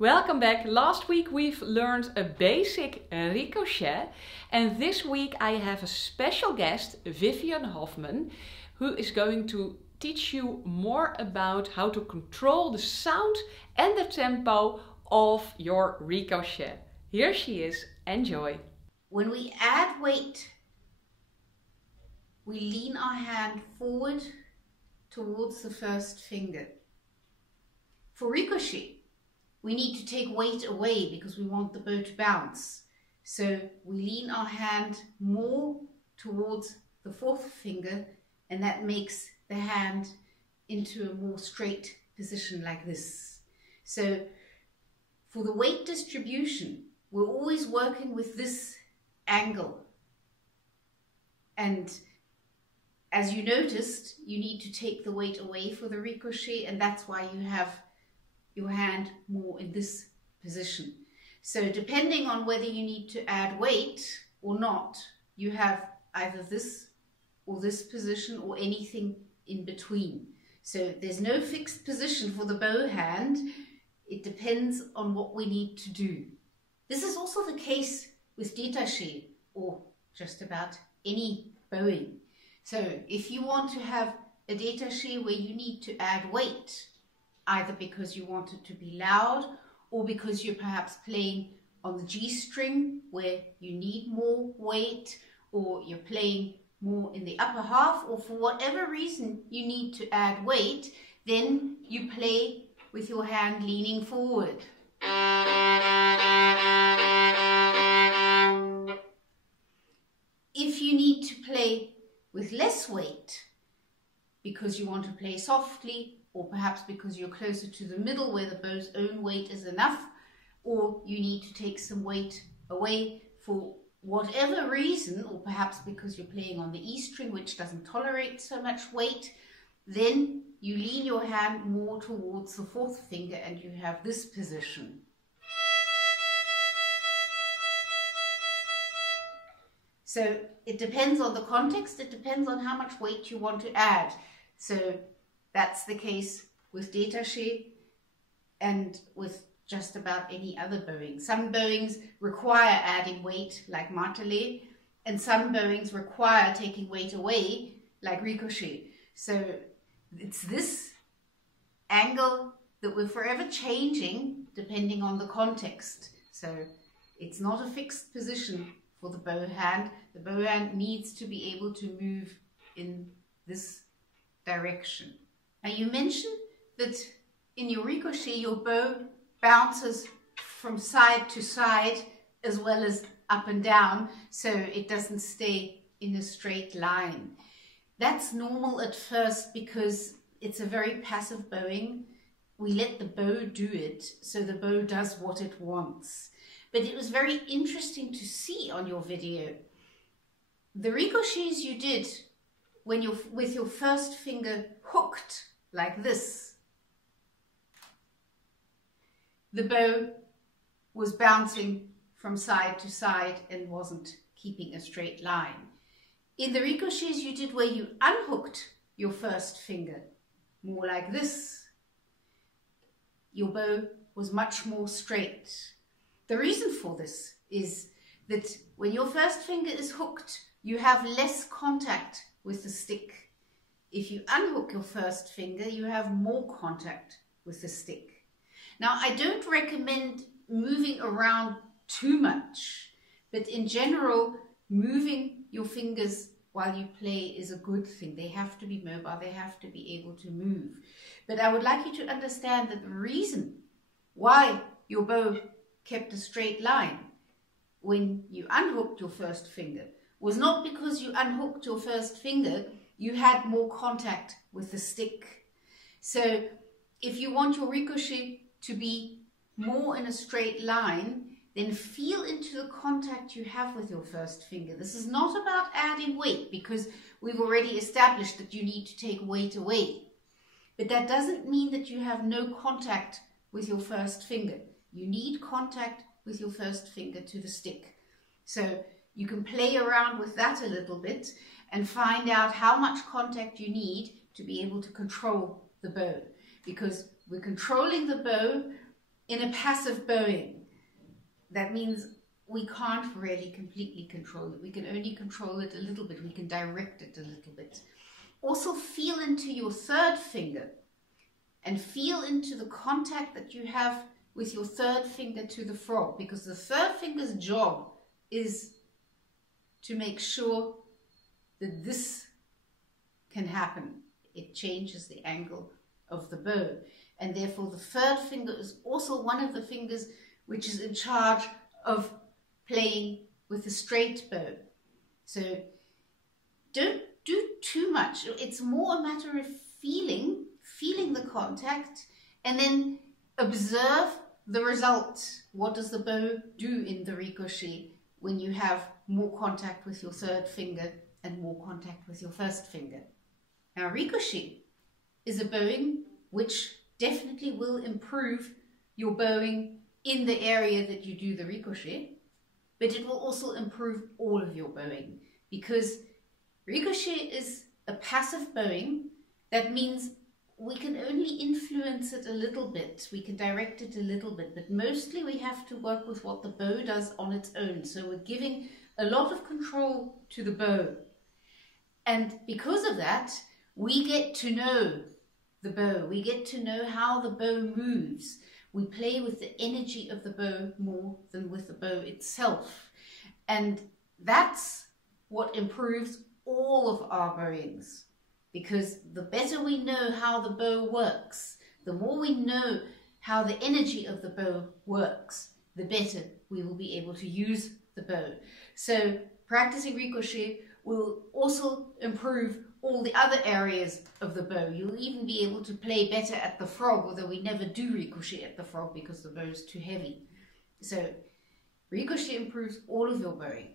Welcome back. Last week we've learned a basic ricochet, and this week I have a special guest, Vivian Hoffman, who is going to teach you more about how to control the sound and the tempo of your ricochet. Here she is. Enjoy. When we add weight, we lean our hand forward towards the first finger. For ricochet, we need to take weight away because we want the bow to bounce. So we lean our hand more towards the fourth finger, and that makes the hand into a more straight position like this. So for the weight distribution, we're always working with this angle. And as you noticed, you need to take the weight away for the ricochet, and that's why you have your hand more in this position. So depending on whether you need to add weight or not, you have either this or this position or anything in between. So there's no fixed position for the bow hand. It depends on what we need to do. This is also the case with détaché or just about any bowing. So if you want to have a détaché where you need to add weight, either because you want it to be loud or because you're perhaps playing on the G string where you need more weight, or you're playing more in the upper half, or for whatever reason you need to add weight, then you play with your hand leaning forward. If you need to play with less weight because you want to play softly, or perhaps because you're closer to the middle where the bow's own weight is enough, or you need to take some weight away for whatever reason, or perhaps because you're playing on the E string which doesn't tolerate so much weight, then you lean your hand more towards the fourth finger and you have this position. So it depends on the context, it depends on how much weight you want to add. So that's the case with détaché and with just about any other bowing. Some bowings require adding weight, like martelé, and some bowings require taking weight away, like ricochet. So it's this angle that we're forever changing depending on the context. So it's not a fixed position for the bow hand. The bow hand needs to be able to move in this direction. Now you mentioned that in your ricochet your bow bounces from side to side as well as up and down, so it doesn't stay in a straight line. That's normal at first because it's a very passive bowing. We let the bow do it, so the bow does what it wants. But it was very interesting to see on your video the ricochets you did when you're with your first finger hooked like this. The bow was bouncing from side to side and wasn't keeping a straight line. In the ricochets you did where you unhooked your first finger, more like this, your bow was much more straight. The reason for this is that when your first finger is hooked, you have less contact with the stick. If you unhook your first finger, you have more contact with the stick. Now, I don't recommend moving around too much, but in general, moving your fingers while you play is a good thing. They have to be mobile, they have to be able to move. But I would like you to understand that the reason why your bow kept a straight line when you unhooked your first finger was not because you unhooked your first finger, you had more contact with the stick. So if you want your ricochet to be more in a straight line, then feel into the contact you have with your first finger. This is not about adding weight because we've already established that you need to take weight away. But that doesn't mean that you have no contact with your first finger. You need contact with your first finger to the stick. So you can play around with that a little bit and find out how much contact you need to be able to control the bow. Because we're controlling the bow in a passive bowing, that means we can't really completely control it. We can only control it a little bit. We can direct it a little bit. Also feel into your third finger and feel into the contact that you have with your third finger to the frog, because the third finger's job is to make sure that this can happen. It changes the angle of the bow, and therefore the third finger is also one of the fingers which is in charge of playing with a straight bow. So don't do too much. It's more a matter of feeling the contact, and then observe the result. What does the bow do in the ricochet when you have more contact with your third finger and more contact with your first finger? Now, ricochet is a bowing which definitely will improve your bowing in the area that you do the ricochet, but it will also improve all of your bowing, because ricochet is a passive bowing. That means we can only influence it a little bit, we can direct it a little bit, but mostly we have to work with what the bow does on its own. So we're giving a lot of control to the bow. And because of that, we get to know the bow. We get to know how the bow moves. We play with the energy of the bow more than with the bow itself. And that's what improves all of our bowings. Because the better we know how the bow works, the more we know how the energy of the bow works, the better we will be able to use the bow. So practicing ricochet will also improve all the other areas of the bow. You'll even be able to play better at the frog, although we never do ricochet at the frog because the bow is too heavy. So ricochet improves all of your bowing.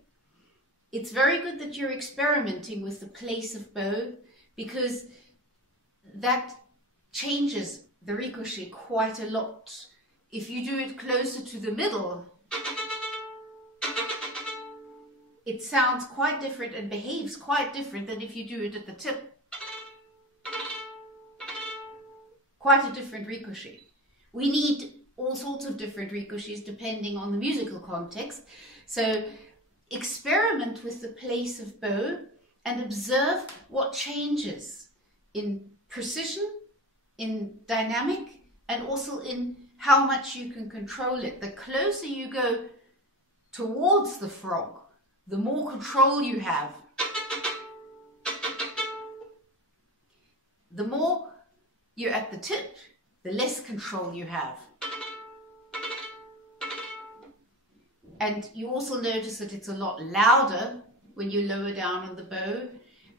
It's very good that you're experimenting with the place of bow, because that changes the ricochet quite a lot. If you do it closer to the middle, it sounds quite different and behaves quite different than if you do it at the tip. Quite a different ricochet. We need all sorts of different ricochets depending on the musical context. So experiment with the place of bow and observe what changes in precision, in dynamic, and also in how much you can control it. The closer you go towards the frog, the more control you have. The more you're at the tip, the less control you have. And you also notice that it's a lot louder when you lower down on the bow,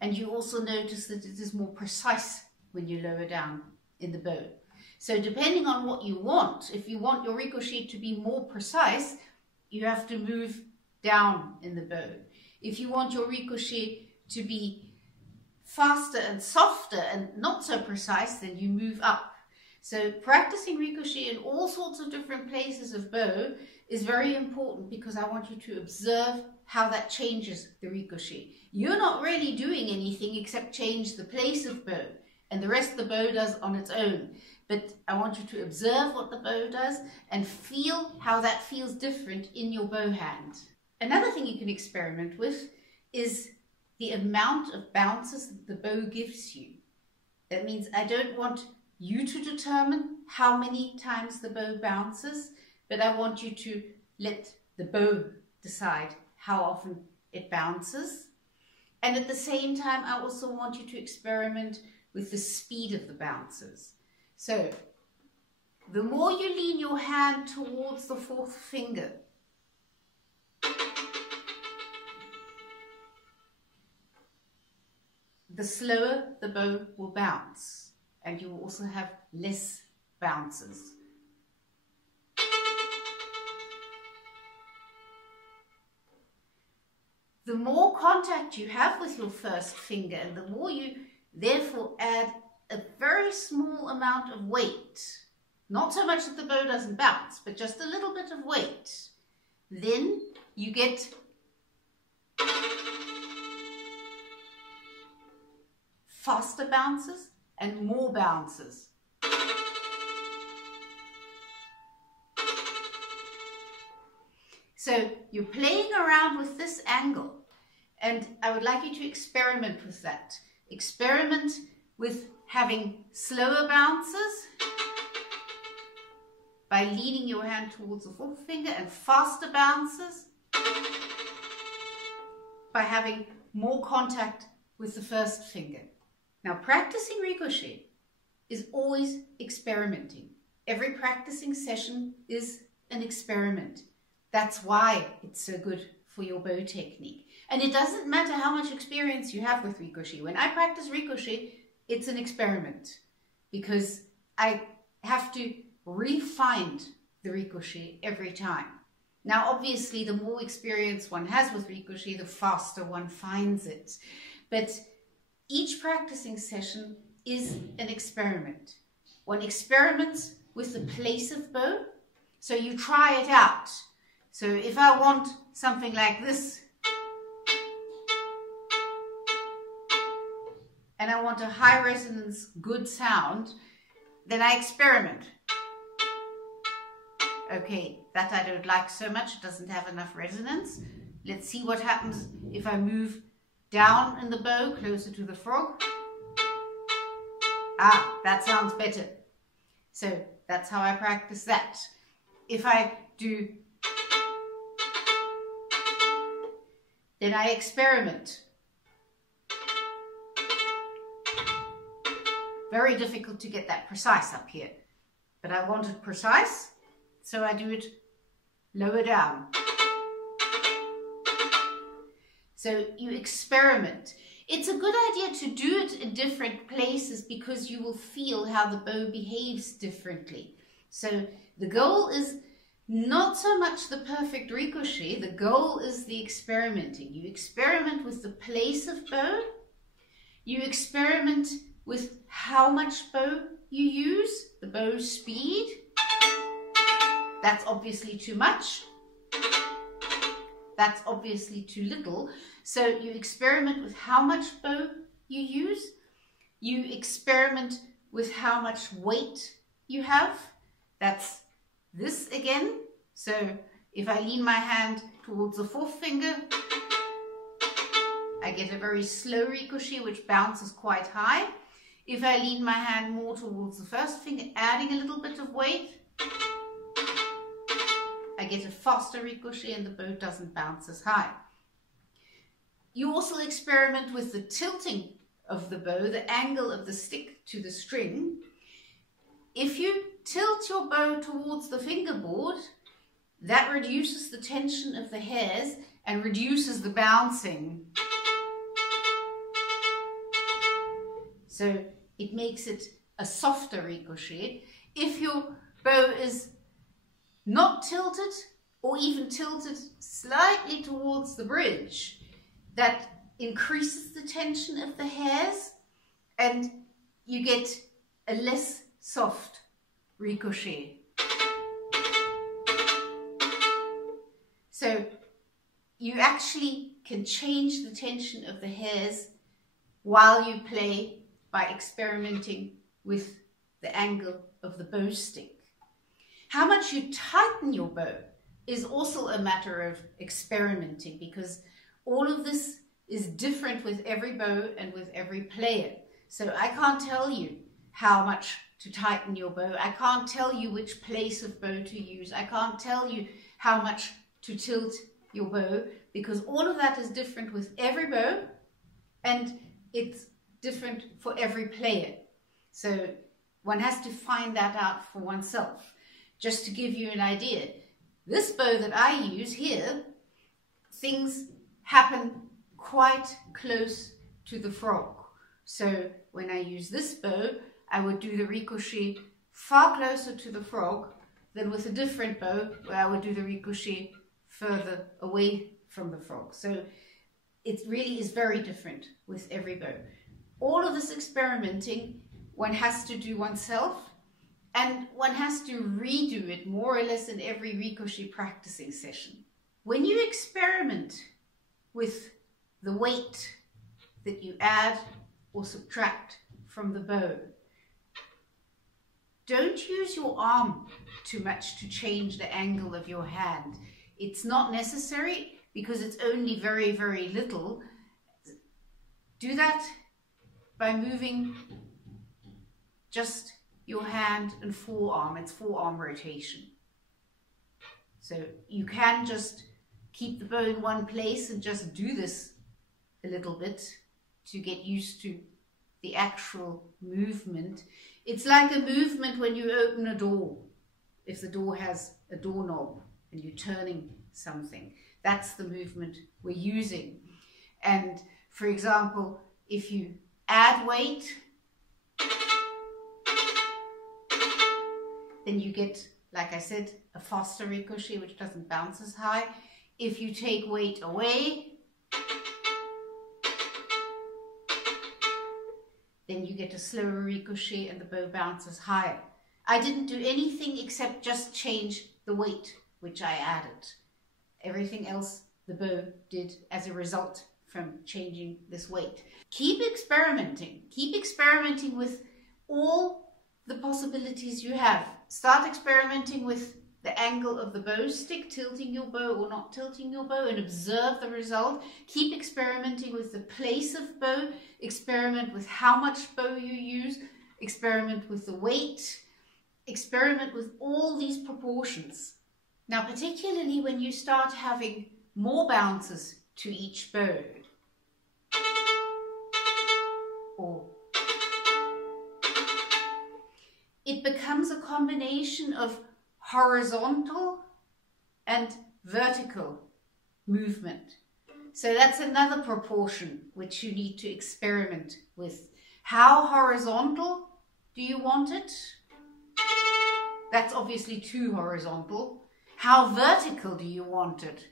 and you also notice that it is more precise when you lower down in the bow. So depending on what you want, if you want your ricochet to be more precise, you have to move down in the bow. If you want your ricochet to be faster and softer and not so precise, then you move up. So practicing ricochet in all sorts of different places of bow is very important, because I want you to observe how that changes the ricochet. You're not really doing anything except change the place of bow, and the rest of the bow does on its own. But I want you to observe what the bow does and feel how that feels different in your bow hand. Another thing you can experiment with is the amount of bounces that the bow gives you. That means I don't want you to determine how many times the bow bounces, but I want you to let the bow decide how often it bounces. And at the same time, I also want you to experiment with the speed of the bounces. So the more you lean your hand towards the fourth finger, the slower the bow will bounce, and you will also have less bounces. The more contact you have with your first finger, and the more you therefore add a very small amount of weight, not so much that the bow doesn't bounce, but just a little bit of weight, then you get faster bounces and more bounces. So you're playing around with this angle, and I would like you to experiment with that. Experiment with having slower bounces by leaning your hand towards the fourth finger, and faster bounces by having more contact with the first finger. Now, practicing ricochet is always experimenting. Every practicing session is an experiment. That's why it's so good for your bow technique. And it doesn't matter how much experience you have with ricochet. When I practice ricochet, it's an experiment because I have to refine the ricochet every time. Now, obviously, the more experience one has with ricochet, the faster one finds it. But each practicing session is an experiment. One experiments with the place of bow, so you try it out. So if I want something like this, and I want a high resonance, good sound, then I experiment. Okay, that I don't like so much, it doesn't have enough resonance. Let's see what happens if I move down in the bow, closer to the frog. Ah, that sounds better. So that's how I practice that. If I do, then I experiment. Very difficult to get that precise up here, but I want it precise, so I do it lower down. So you experiment. It's a good idea to do it in different places because you will feel how the bow behaves differently. So the goal is not so much the perfect ricochet, the goal is the experimenting. You experiment with the place of bow, you experiment with how much bow you use, the bow speed. That's obviously too much. That's obviously too little. So you experiment with how much bow you use. You experiment with how much weight you have. That's this again. So if I lean my hand towards the fourth finger, I get a very slow ricochet which bounces quite high. If I lean my hand more towards the first finger, adding a little bit of weight, I get a faster ricochet and the bow doesn't bounce as high. You also experiment with the tilting of the bow, the angle of the stick to the string. If you tilt your bow towards the fingerboard, that reduces the tension of the hairs and reduces the bouncing. So it makes it a softer ricochet. If your bow is not tilted or even tilted slightly towards the bridge, that increases the tension of the hairs and you get a less soft ricochet. So you actually can change the tension of the hairs while you play by experimenting with the angle of the bow stick. How much you tighten your bow is also a matter of experimenting because all of this is different with every bow and with every player. So I can't tell you how much to tighten your bow. I can't tell you which place of bow to use. I can't tell you how much to tilt your bow because all of that is different with every bow and it's different for every player. So one has to find that out for oneself. Just to give you an idea, this bow that I use here, things happen quite close to the frog. So when I use this bow, I would do the ricochet far closer to the frog than with a different bow where I would do the ricochet further away from the frog. So it really is very different with every bow. All of this experimenting, one has to do oneself, and one has to redo it more or less in every ricochet practicing session. When you experiment with the weight that you add or subtract from the bow, don't use your arm too much to change the angle of your hand. It's not necessary because it's only very, very little. Do that by moving just your hand and forearm. It's forearm rotation. So you can just keep the bow in one place and just do this a little bit to get used to the actual movement. It's like a movement when you open a door. If the door has a doorknob and you're turning something, that's the movement we're using. And for example, if you add weight, then you get, like I said, a faster ricochet which doesn't bounce as high. If you take weight away, then you get a slower ricochet and the bow bounces higher. I didn't do anything except just change the weight which I added. Everything else the bow did as a result from changing this weight. Keep experimenting. Keep experimenting with all the possibilities you have. Start experimenting with the angle of the bow stick, tilting your bow or not tilting your bow, and observe the result. Keep experimenting with the place of bow. Experiment with how much bow you use. Experiment with the weight. Experiment with all these proportions. Now, particularly when you start having more bounces to each bow, or it becomes a combination of horizontal and vertical movement. So that's another proportion which you need to experiment with. How horizontal do you want it? That's obviously too horizontal. How vertical do you want it?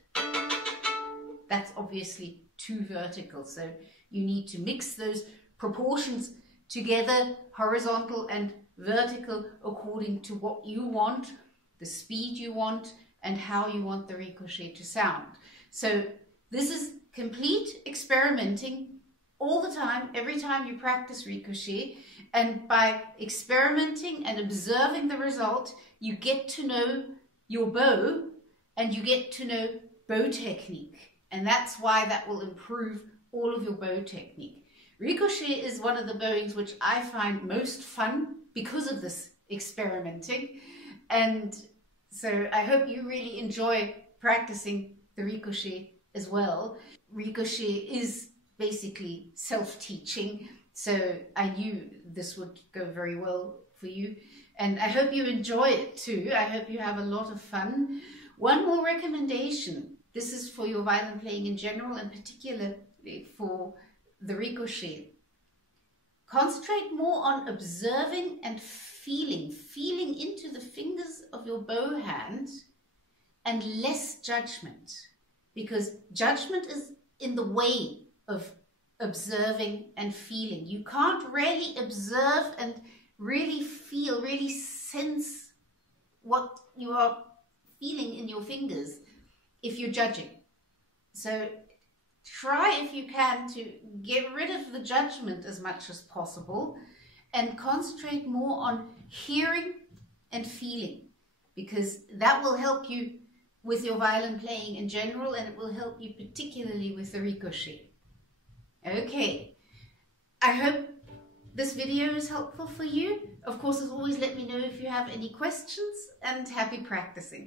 That's obviously too vertical. So you need to mix those proportions together, horizontal and vertical, according to what you want, the speed you want, and how you want the ricochet to sound. So this is complete experimenting all the time, every time you practice ricochet. And by experimenting and observing the result, you get to know your bow and you get to know bow technique. And that's why that will improve all of your bow technique. Ricochet is one of the bowings which I find most fun because of this experimenting. And so I hope you really enjoy practicing the ricochet as well. Ricochet is basically self-teaching, so I knew this would go very well for you. And I hope you enjoy it too. I hope you have a lot of fun. One more recommendation. This is for your violin playing in general and particularly for the ricochet. Concentrate more on observing and feeling into the fingers of your bow hand, and less judgment, because judgment is in the way of observing and feeling. You can't really observe and really feel, really sense what you are feeling in your fingers if you're judging. So try, if you can, to get rid of the judgment as much as possible and concentrate more on hearing and feeling, because that will help you with your violin playing in general, and it will help you particularly with the ricochet. Okay, I hope this video is helpful for you. Of course, as always, let me know if you have any questions, and happy practicing.